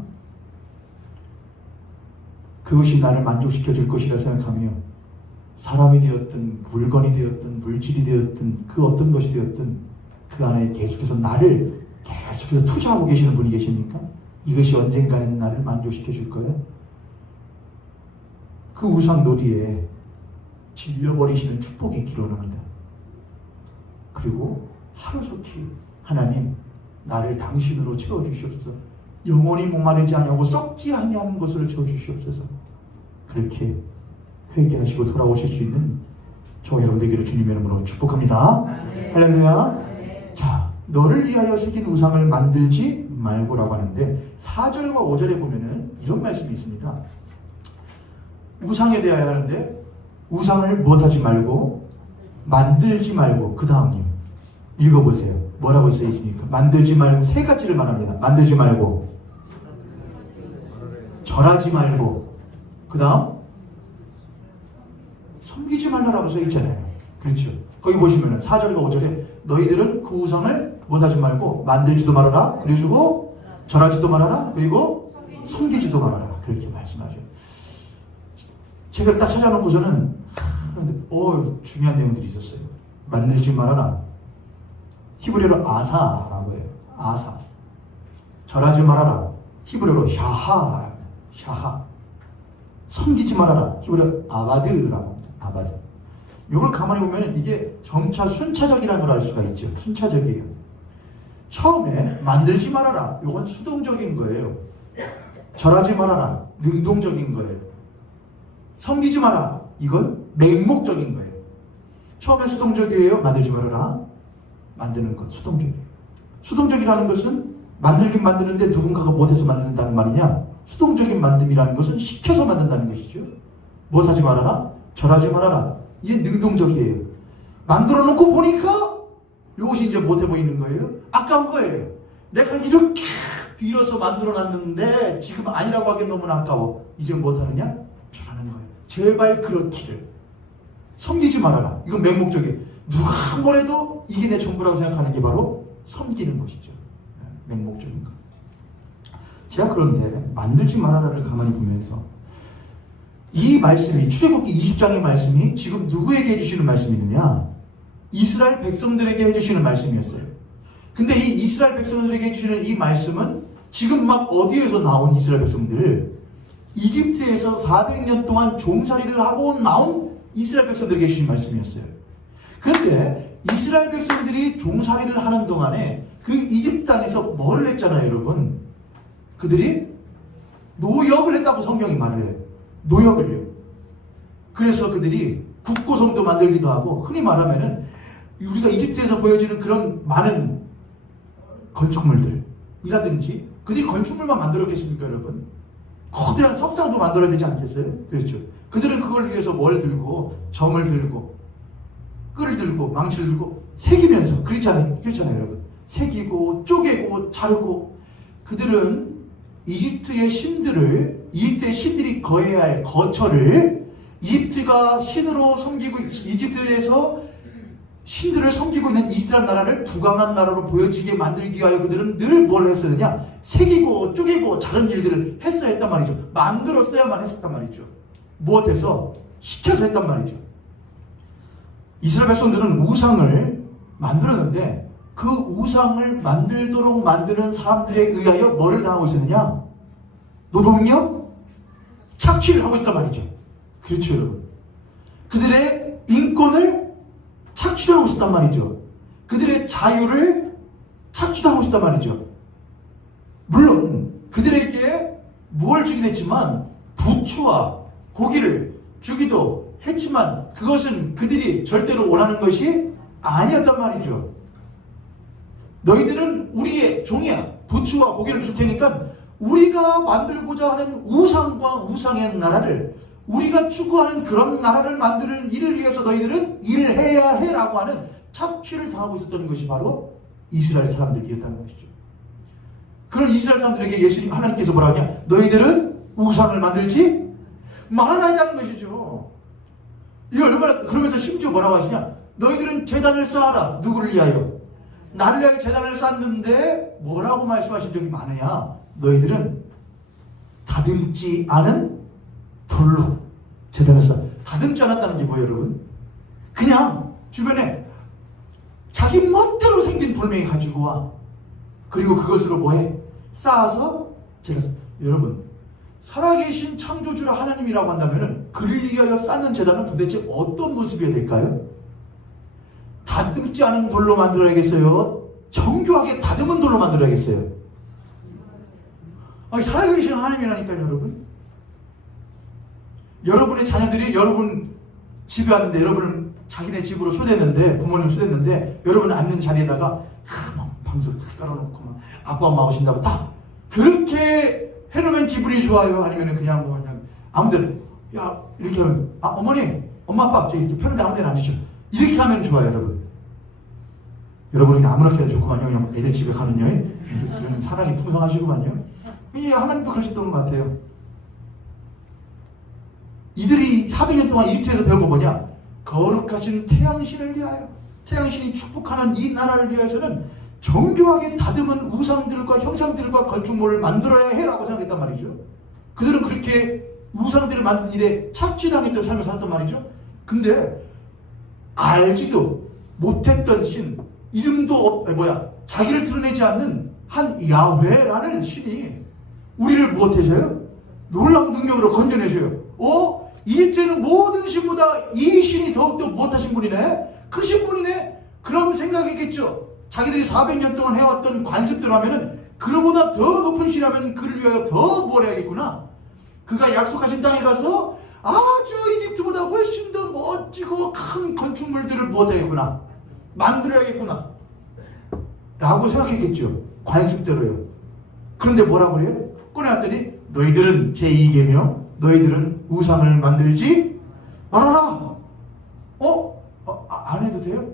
그 그것이 나를 만족시켜 줄 것이라 생각하며 사람이 되었든 물건이 되었든 물질이 되었든 그 어떤 것이 되었든 그 안에 계속해서 나를 계속해서 투자하고 계시는 분이 계십니까? 이것이 언젠가는 나를 만족시켜 줄 거예요. 그 우상놀이에 질려버리시는 축복이 있기를 원합니다. 그리고 하루속히 하나님 나를 당신으로 채워주시옵소서. 영원히 목마르지 아니하고 썩지 아니하는 것으로 채워주시옵소서. 그렇게 회개하시고 돌아오실 수 있는 저와 여러분 되기를 주님의 이름으로 축복합니다. 할렐루야. 자, 너를 위하여 새긴 우상을 만들지 말고라고 하는데 4절과 5절에 보면은 이런 말씀이 있습니다. 우상에 대하여 하는데 우상을 못하지 말고 만들지 말고 그 다음요. 읽어보세요. 뭐라고 써 있습니까? 만들지 말고 세 가지를 말합니다. 만들지 말고 절하지 말고 그 다음 섬기지 말라라고 써 있잖아요. 그렇죠. 거기 보시면은 4절과 5절에 너희들은 그 우상을 못하지 말고 만들지도 말아라. 그리고 절하지도 말아라. 그리고 섬기지도 말아라. 그렇게 말씀하죠. 제가 딱 찾아놓고서는 중요한 내용들이 있었어요. 만들지 말아라. 히브리어로 아사라고 해요. 아사. 절하지 말아라. 히브리어로 샤하. 섬기지 말아라. 히브리어로 아바드라고 합니다. 아바드. 이걸 가만히 보면 이게 점차 순차적이라는 걸 알 수가 있죠. 순차적이에요. 처음에 만들지 말아라. 이건 수동적인 거예요. 절하지 말아라. 능동적인 거예요. 섬기지 마라. 이건 맹목적인 거예요. 처음에 수동적이에요. 만들지 말아라. 만드는 것. 수동적이에요. 수동적이라는 것은 만들긴 만드는데 누군가가 못해서 만든다는 말이냐? 수동적인 만듦이라는 것은 시켜서 만든다는 것이죠. 못하지 말아라. 절하지 말아라. 이게 능동적이에요. 만들어 놓고 보니까 이것이 이제 못해 보이는 거예요. 아까운 거예요. 내가 이렇게 빌어서 만들어 놨는데 지금 아니라고 하기엔 너무 아까워. 이제 못하느냐? 절하는 거예요. 제발 그렇기를. 섬기지 말아라. 이건 맹목적이에요. 누가 뭐래도 이게 내 전부라고 생각하는 게 바로 섬기는 것이죠. 맹목적인 것. 제가 그런데 만들지 말아라를 가만히 보면서 이 말씀이 출애굽기 20장의 말씀이 지금 누구에게 해주시는 말씀이느냐? 이스라엘 백성들에게 해주시는 말씀이었어요. 근데 이 이스라엘 백성들에게 해주시는 이 말씀은 지금 막 어디에서 나온 이스라엘 백성들? 이집트에서 400년 동안 종살이를 하고 나온 이스라엘 백성들에게 해주신 말씀이었어요. 그런데 이스라엘 백성들이 종살이를 하는 동안에 그 이집트 땅에서 뭐를 했잖아요, 여러분? 그들이 노역을 했다고 성경이 말을 해요. 노역을요. 그래서 그들이 국고성도 만들기도 하고, 흔히 말하면은 우리가 이집트에서 보여지는 그런 많은 건축물들이라든지, 그들이 건축물만 만들었겠습니까, 여러분? 거대한 석상도 만들어야 되지 않겠어요? 그렇죠. 그들은 그걸 위해서 뭘 들고, 정을 들고, 끈을 들고, 망치를 들고, 새기면서, 그렇잖아요, 여러분. 새기고, 쪼개고, 자르고, 그들은 이집트의 신들이 거해야 할 거처를 이집트가 신으로 섬기고, 이집트에서 신들을 섬기고 있는 이스라엘 나라를 부강한 나라로 보여지게 만들기 위하여 그들은 늘 뭘 했어야 되냐? 새기고, 쪼개고, 자른 일들을 했어야 했단 말이죠. 만들었어야만 했었단 말이죠. 무엇해서? 시켜서 했단 말이죠. 이스라엘 백성들은 우상을 만들었는데 그 우상을 만들도록 만드는 사람들에 의하여 뭐를 당하고 있었느냐? 노동력? 착취를 하고 있단 말이죠. 그렇죠, 여러분. 그들의 인권을 착취하고 있었단 말이죠. 그들의 자유를 착취하고 있었단 말이죠. 물론 그들에게 뭘 주긴 했지만 부추와 고기를 주기도 했지만 그것은 그들이 절대로 원하는 것이 아니었단 말이죠. 너희들은 우리의 종이야. 부추와 고기를 줄 테니까 우리가 만들고자 하는 우상과 우상의 나라를, 우리가 추구하는 그런 나라를 만드는 일을 위해서 너희들은 일을 해야 해라고 하는 착취를 당하고 있었던 것이 바로 이스라엘 사람들이었다는 것이죠. 그런 이스라엘 사람들에게 예수님 하나님께서 뭐라고 하냐? 너희들은 우상을 만들지 말아야 한다는 것이죠. 이거 얼마나, 그러면서 심지어 뭐라고 하시냐? 너희들은 제단을 쌓아라. 누구를 위하여? 나를 위하여 제단을 쌓는데 뭐라고 말씀하신 적이 많으냐? 너희들은 다듬지 않은 돌로 재단을 다듬지 않았다는 게 뭐예요, 여러분? 그냥 주변에 자기 멋대로 생긴 돌멩이 가지고 와. 그리고 그것으로 뭐해? 쌓아서 여러분, 살아계신 창조주라 하나님이라고 한다면은 그를 위하여 쌓는 제단은 도대체 어떤 모습이어야 될까요? 다듬지 않은 돌로 만들어야겠어요? 정교하게 다듬은 돌로 만들어야겠어요? 살아계신 하나님이라니까요, 여러분. 여러분의 자녀들이 여러분 집에 왔는데, 여러분을 자기네 집으로 초대했는데, 부모님 초대했는데, 여러분 앉는 자리에다가 방송 딱 깔아놓고 막 아빠 엄마 오신다고 딱 그렇게 해놓으면 기분이 좋아요? 아니면 그냥 뭐 그냥 아무데나 야 이렇게 하면 어머니 엄마 아빠 저기 편한데 아무데나 앉으셔 이렇게 하면 좋아요, 여러분. 여러분이 그냥 아무렇게나 해도 좋구만요. 그냥 애들 집에 가면요 그런 사랑이 풍성하시구만요. 하나님도 그러셨던 것 같아요. 이들이 400년 동안 이집트에서 배운 거 뭐냐? 거룩하신 태양신을 위하여, 태양신이 축복하는 이 나라를 위해서는 정교하게 다듬은 우상들과 형상들과 건축물을 만들어야 해라고 생각했단 말이죠. 그들은 그렇게 우상들을 만든 일에 착취당했던 삶을 살았단 말이죠. 근데 알지도 못했던 신, 이름도 자기를 드러내지 않는 한 야훼라는 신이 우리를 무엇해줘요? 놀라운 능력으로 건져내줘요. 이집트에는 모든 신보다 이 신이 더욱더 무엇하신 분이네? 크신 분이네? 그럼 생각했겠죠. 자기들이 400년 동안 해왔던 관습대로 하면은 그보다 더 높은 신이라면 그를 위하여 더 뭘 해야겠구나. 그가 약속하신 땅에 가서 아주 이집트보다 훨씬 더 멋지고 큰 건축물들을 무엇해야겠구나. 만들어야겠구나. 라고 생각했겠죠. 관습대로요. 그런데 뭐라고 그래요? 꺼내왔더니 너희들은 제2계명, 너희들은 우상을 만들지 말아라. 안 해도 돼요?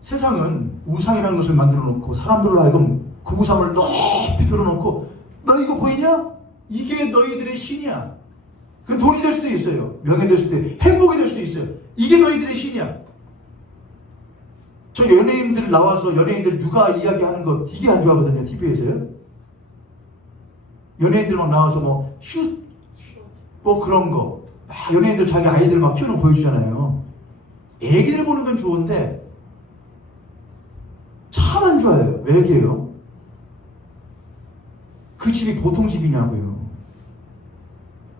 세상은 우상이라는 것을 만들어 놓고 사람들로 하여금 그 우상을 높이 들어놓고 너 이거 보이냐? 이게 너희들의 신이야. 그 돈이 될 수도 있어요. 명예 될 수도 있어요. 행복이 될 수도 있어요. 이게 너희들의 신이야. 저 연예인들 나와서 연예인들 육아 이야기하는 거 되게 안 좋아하거든요. TV에서요. 연예인들 막 나와서 뭐 그런 거 연예인들 자기 아이들 막 키우는 거 보여주잖아요. 애기들 보는 건 좋은데 참 안 좋아요. 왜 그래요? 그 집이 보통 집이냐고요.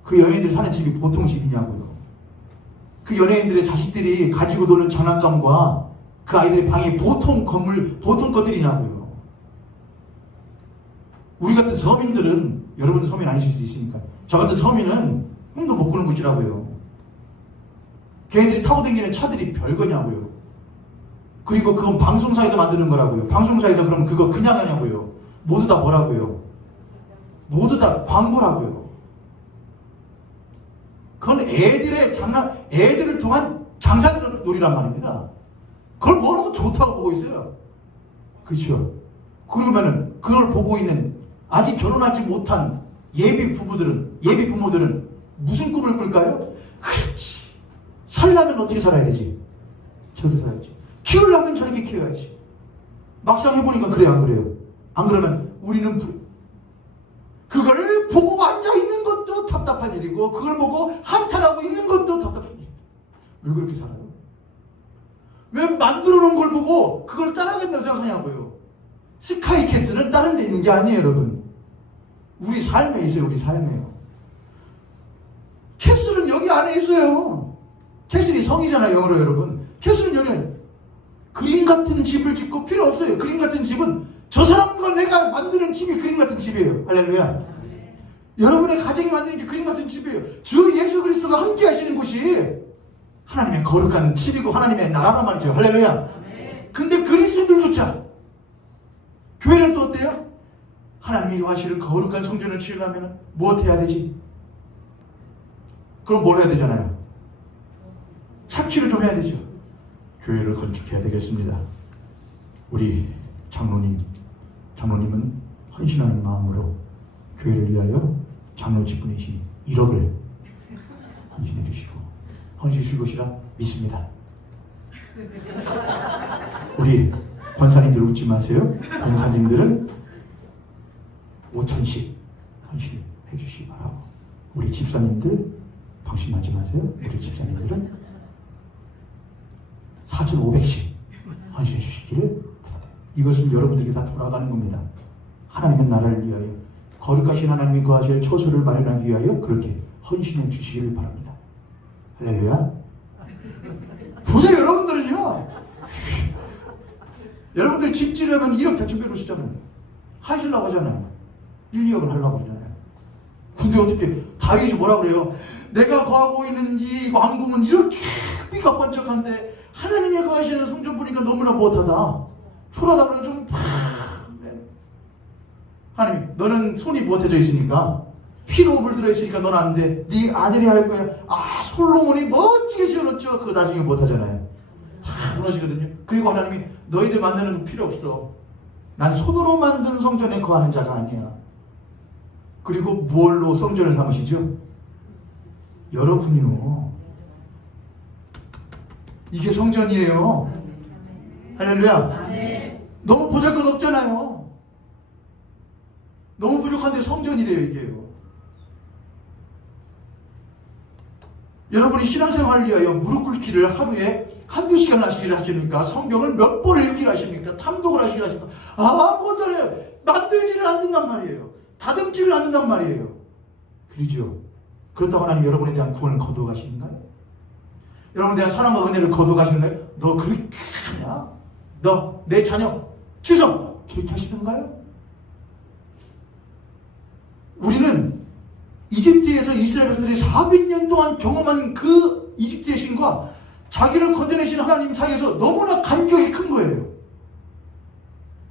그 연예인들 사는 집이 보통 집이냐고요. 그 연예인들의 자식들이 가지고 노는 장난감과 그 아이들의 방이 보통 건물, 보통 것들이냐고요. 우리 같은 서민들은, 여러분도 서민 아니실 수 있으니까, 저 같은 서민은 꿈도 못 꾸는 곳이라고요. 걔네들이 타고 다니는 차들이 별거냐고요. 그리고 그건 방송사에서 만드는 거라고요. 방송사에서 그럼 그거 그냥 하냐고요. 모두 다 뭐라고요? 모두 다 광고라고요. 그건 애들을 통한 장사놀이란 말입니다. 그걸 뭐라고 좋다고 보고 있어요. 그렇죠? 그러면은 그걸 보고 있는 아직 결혼하지 못한 예비 부모들은 무슨 꿈을 꿀까요? 그렇지. 살려면 어떻게 살아야 되지? 저렇게 살아야지. 키우려면 저렇게 키워야지. 막상 해보니까 그래요, 안 그래요? 안 그러면 우리는 그걸 보고 앉아있는 것도 답답한 일이고 그걸 보고 한탄하고 있는 것도 답답한 일이에요. 왜 그렇게 살아요? 왜 만들어 놓은 걸 보고 그걸 따라간다고 생각하냐고요. 스카이캐슬은 다른 데 있는 게 아니에요, 여러분. 우리 삶에 있어요, 우리 삶에요. 캐슬은 여기 안에 있어요. 캐슬이 성이잖아요, 영어로 여러분. 캐슬은 여기 그림 같은 집을 짓고 필요 없어요. 그림 같은 집은 저 사람과 내가 만드는 집이 그림 같은 집이에요. 할렐루야. 여러분의 가정이 만드는 게 그림 같은 집이에요. 주 예수 그리스도가 함께 하시는 곳이 하나님의 거룩한 집이고 하나님의 나라란 말이죠. 할렐루야. 근데 그리스도인들조차 교회는 또 어때요? 하나님이 요하시는 거룩한 성전을 지으려면 무엇 해야 되지? 그럼 뭘 해야 되잖아요? 착취를 좀 해야 되죠. 교회를 건축해야 되겠습니다. 우리 장로님은 헌신하는 마음으로 교회를 위하여 장로 직분이신 1억을 헌신해 주시고 헌신 줄 것이라 믿습니다. 우리 권사님들 웃지 마세요. 권사님들은 5천씩 헌신해 주시기 바라고 우리 집사님들 방심하지 마세요. 우리 집사님들은 4,500씩 헌신해 주시기를 부탁드립니다. 이것은 여러분들이 다 돌아가는 겁니다. 하나님은 나라를 위하여 거룩하신 하나님이 거하실 처소를 마련하기 위하여 그렇게 헌신해 주시기를 바랍니다. 할렐루야. 보세요, 여러분들은요. 여러분들 집 지으려면 1억 대충 빼놓으시잖아요. 하시려고 하잖아요. 1, 2억을 하려고 하잖아요. 근데 어떻게 다윗이 뭐라 그래요? 내가 거하고 있는 이 왕궁은 이렇게 삐가 번쩍한데 하나님이 거하시는 성전 보니까 너무나 못하다. 초라다 그러면 좀 하나님, 너는 손이 못해져 있으니까 흰 옷을 들어있으니까 넌 안 돼. 네 아들이 할 거야. 아, 솔로몬이 멋지게 지어놓죠. 그거 나중에 못하잖아요. 다 무너지거든요. 그리고 하나님이 너희들 만드는 거 필요 없어. 난 손으로 만든 성전에 거하는 자가 아니야. 그리고 뭘로 성전을 삼으시죠? 여러분이요. 이게 성전이에요. 할렐루야. 너무 보잘것없잖아요. 너무 부족한데 성전이래요, 이게요. 여러분이 신앙생활을 위하여 무릎 꿇기를 하루에 한두 시간 하시기를 하십니까? 성경을 몇 번을 읽기를 하십니까? 탐독을 하시기를 하십니까? 아무것도 안 해요. 만들지를 않는단 말이에요. 다듬지를 않는단 말이에요. 그러죠. 그렇다고 하나님 여러분에 대한 구원을 거두어가시는가요? 여러분에 대한 사랑과 은혜를 거두어가시는가요? 너 그렇게 하냐? 너 내 자녀 취소! 그렇게 하시던가요? 우리는 이집트에서 이스라엘 백성들이 400년 동안 경험한 그 이집트의 신과 자기를 건져내신 하나님 사이에서 너무나 간격이 큰 거예요.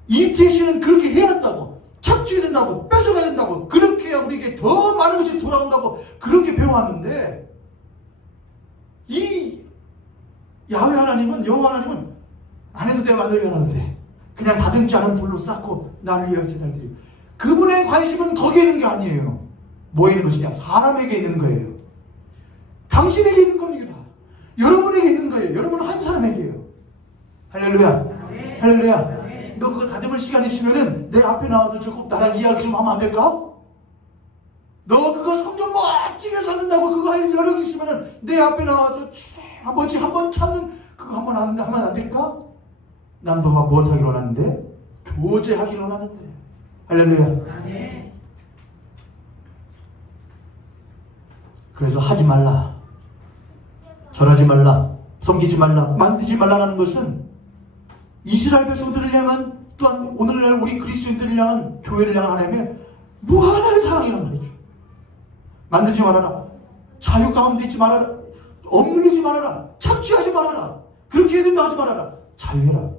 이집트의 신은 그렇게 해야 한다고, 착취해야 된다고, 뺏어가야 된다고, 그렇게 해야 우리에게 더 많은 것이 돌아온다고 그렇게 배워왔는데, 이 야훼 하나님은, 여호와 하나님은 안 해도 돼, 안 해도 돼. 그냥 다듬지 않은 돌로 쌓고 나를 위하여 제단을 드리고, 그분의 관심은 거기에 있는 게 아니에요. 뭐에 있는 것이냐? 사람에게 있는 거예요. 당신에게 있는 겁니다. 여러분에게 있는 거예요. 여러분은 한 사람에게요. 할렐루야. 네. 할렐루야. 네. 너 그거 다듬을 시간 있으면은 내 앞에 나와서 조금 나랑 이야기 좀 하면 안 될까? 너 그거 성경 멋지게 찾는다고 그거 할 여력이 있으면은 내 앞에 나와서 한 번 찾는 그거 한번 하면 안 될까? 난 너가 무엇하기로 원하는데? 교제하기로 원하는데. 할렐루야. 네. 그래서 하지 말라, 절하지 말라, 섬기지 말라, 만들지 말라라는 것은 이스라엘 백성들을 향한, 또한 오늘날 우리 그리스도인들을 향한, 교회를 향한 하나님의 무한한 사랑이란 말이죠. 만들지 말아라, 자유 가운데 있지 말아라, 억눌리지 말아라, 착취하지 말아라, 그렇게 해야 된다 하지 말아라, 자유해라.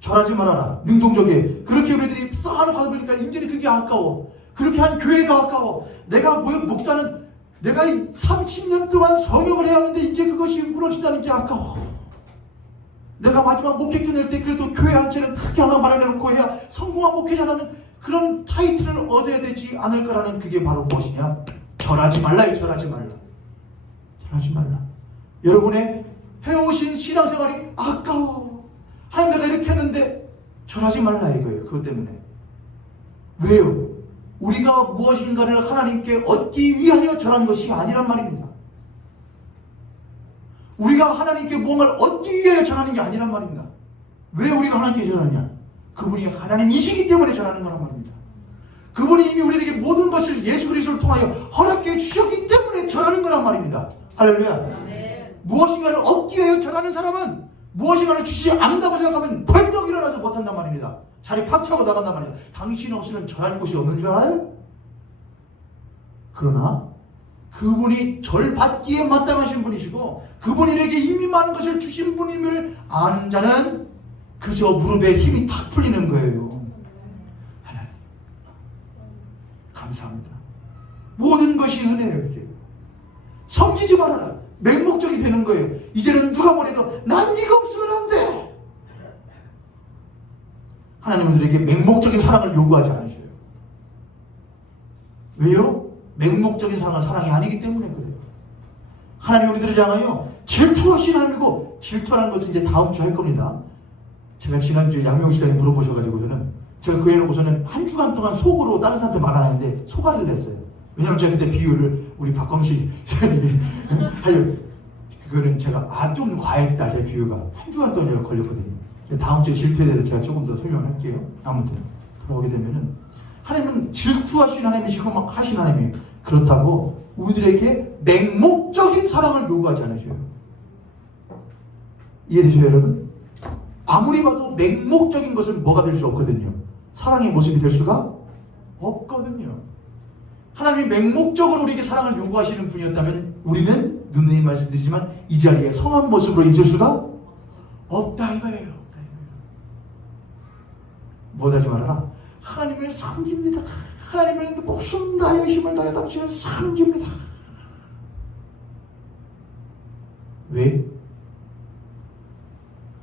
절하지 말아라, 능동적이에. 그렇게 우리들이 쌓아놓고 하다 보니까 이제는 그게 아까워. 그렇게 한 교회가 아까워. 내가 목사는 내가 30년 동안 성역을 해야 하는데 이제 그것이 무너진다는 게 아까워. 내가 마지막 목회 끝낼 때 그래도 교회 한 채는 크게 하나 마련해놓고 해야 성공한 목회자라는 그런 타이틀을 얻어야 되지 않을까라는, 그게 바로 무엇이냐? 절하지 말라요. 절하지 말라. 절하지 말라. 여러분의 해오신 신앙생활이 아까워. 하나님 내가 이렇게 했는데 절하지 말라 이거예요. 그것 때문에. 왜요? 우리가 무엇인가를 하나님께 얻기 위하여 절하는 것이 아니란 말입니다. 우리가 하나님께 무언가를 얻기 위하여 절하는 게 아니란 말입니다. 왜 우리가 하나님께 절하느냐? 그분이 하나님이시기 때문에 절하는 거란 말입니다. 그분이 이미 우리에게 모든 것을 예수 그리스도를 통하여 허락해 주셨기 때문에 절하는 거란 말입니다. 할렐루야. 네. 무엇인가를 얻기 위하여 절하는 사람은 무엇인가를 주시지 않는다고 생각하면 벌떡 일어나서 못한단 말입니다. 자리 팍 차고 나간단 말이야. 당신 없이는 절할 곳이 없는 줄 알아요? 그러나 그분이 절 받기에 마땅하신 분이시고 그분에게 이미 많은 것을 주신 분임을 아는 자는 그저 무릎에 힘이 탁 풀리는 거예요. 하나님 감사합니다. 모든 것이 은혜예요. 이게 섬기지 말아라. 맹목적이 되는 거예요. 이제는 누가 뭐래도 난 이거 없으면 안 돼. 하나님은 우리에게 맹목적인 사랑을 요구하지 않으셔요. 왜요? 맹목적인 사랑은 사랑이 아니기 때문에 그래요. 하나님 우리들을 향하여 질투하신 하나님이고, 질투하는 것은 이제 다음 주 할 겁니다. 제가 지난주에 양명 시장에 물어보셔가지고는 제가 그 해놓고서는 한 주간 동안 속으로 다른 사람한테 말 안 했는데 소가리를 냈어요. 왜냐면 제가 그때 비유를 우리 박광식 시장님이 하려고, 그거는 제가 좀 과했다, 제 비유가. 한 주간 동안 제가 걸렸거든요. 다음 주에 질투에 대해서 제가 조금 더 설명을 할게요. 아무튼 돌아오게 되면은 하나님은 질투하신 하나님이시고 막 하신 하나님이에요. 그렇다고 우리들에게 맹목적인 사랑을 요구하지 않으셔요. 이해되셔요, 여러분? 아무리 봐도 맹목적인 것은 뭐가 될 수 없거든요. 사랑의 모습이 될 수가 없거든요. 하나님이 맹목적으로 우리에게 사랑을 요구하시는 분이었다면 우리는 누누이 말씀드리지만 이 자리에 성한 모습으로 있을 수가 없다 이거예요. 뭐하지 말아라. 하나님을 섬깁니다. 하나님을 목숨 다하여 힘을 다하여 당신을 섬깁니다. 왜?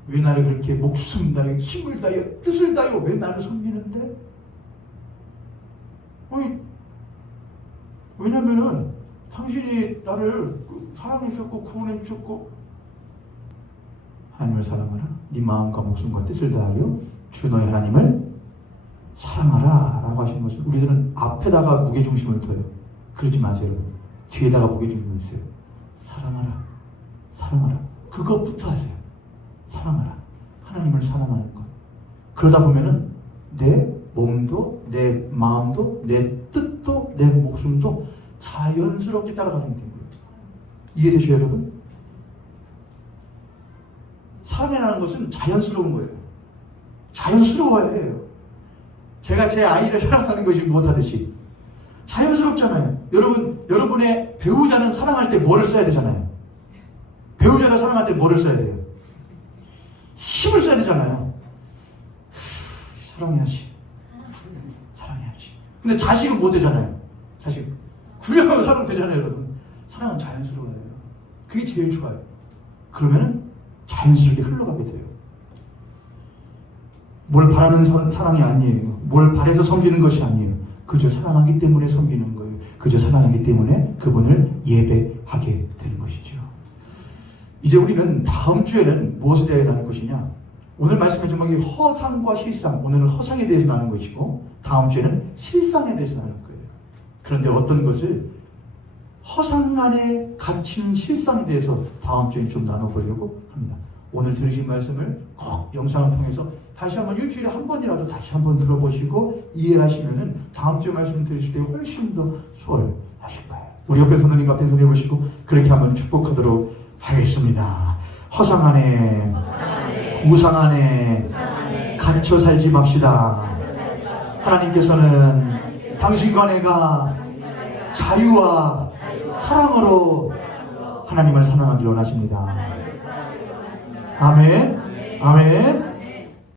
왜 나를 그렇게 목숨 다하여 힘을 다하여 뜻을 다하여 왜 나를 섬기는데? 왜냐면은 당신이 나를 사랑해 주셨고 구원해 주셨고. 하나님을 사랑하라. 네 마음과 목숨과 뜻을 다하여 주 너의 하나님을 사랑하라 라고 하시는 것은 우리들은 앞에다가 무게중심을 둬요. 그러지 마세요, 여러분. 뒤에다가 무게중심을 두세요. 사랑하라. 사랑하라. 그것부터 하세요. 사랑하라. 하나님을 사랑하는 것. 그러다 보면은 내 몸도 내 마음도 내 뜻도 내 목숨도 자연스럽게 따라가는 게 되는 거예요. 이해되시죠, 여러분? 사랑이라는 것은 자연스러운 거예요. 자연스러워야 해요. 제가 제 아이를 사랑하는 것이 무엇하듯이 자연스럽잖아요. 여러분의 배우자는 사랑할 때 뭐를 써야 되잖아요. 배우자가 사랑할 때 뭐를 써야 돼요? 힘을 써야 되잖아요. 사랑해야지. 사랑해야지. 근데 자식은 못 되잖아요. 자식. 구려하고 살아도 되잖아요, 여러분. 사랑은 자연스러워야 돼요. 그게 제일 좋아요. 그러면은 자연스럽게 흘러가게 돼요. 뭘 바라는 사랑이 아니에요. 뭘 바래서 섬기는 것이 아니에요. 그저 사랑하기 때문에 섬기는 거예요. 그저 사랑하기 때문에 그분을 예배하게 되는 것이죠. 이제 우리는 다음 주에는 무엇에 대해 나눌 것이냐? 오늘 말씀의 제목이 허상과 실상. 오늘은 허상에 대해서 나눈 것이고 다음 주에는 실상에 대해서 나눌 거예요. 그런데 어떤 것을 허상 안에 갇힌 실상에 대해서 다음 주에 좀 나눠보려고 합니다. 오늘 들으신 말씀을 꼭 영상을 통해서 다시 한번 일주일에 한 번이라도 다시 한번 들어보시고 이해하시면은 다음 주에 말씀 들으실 때 훨씬 더 수월하실 거예요. 우리 옆에 손님 같은 손 해보시고 그렇게 한번 축복하도록 하겠습니다. 허상 안에 우상 안에 갇혀 살지 맙시다. 하나님께서는 당신과 내가 자유와 사랑으로 하나님을 사랑하기를 원하십니다. 아멘. 아멘.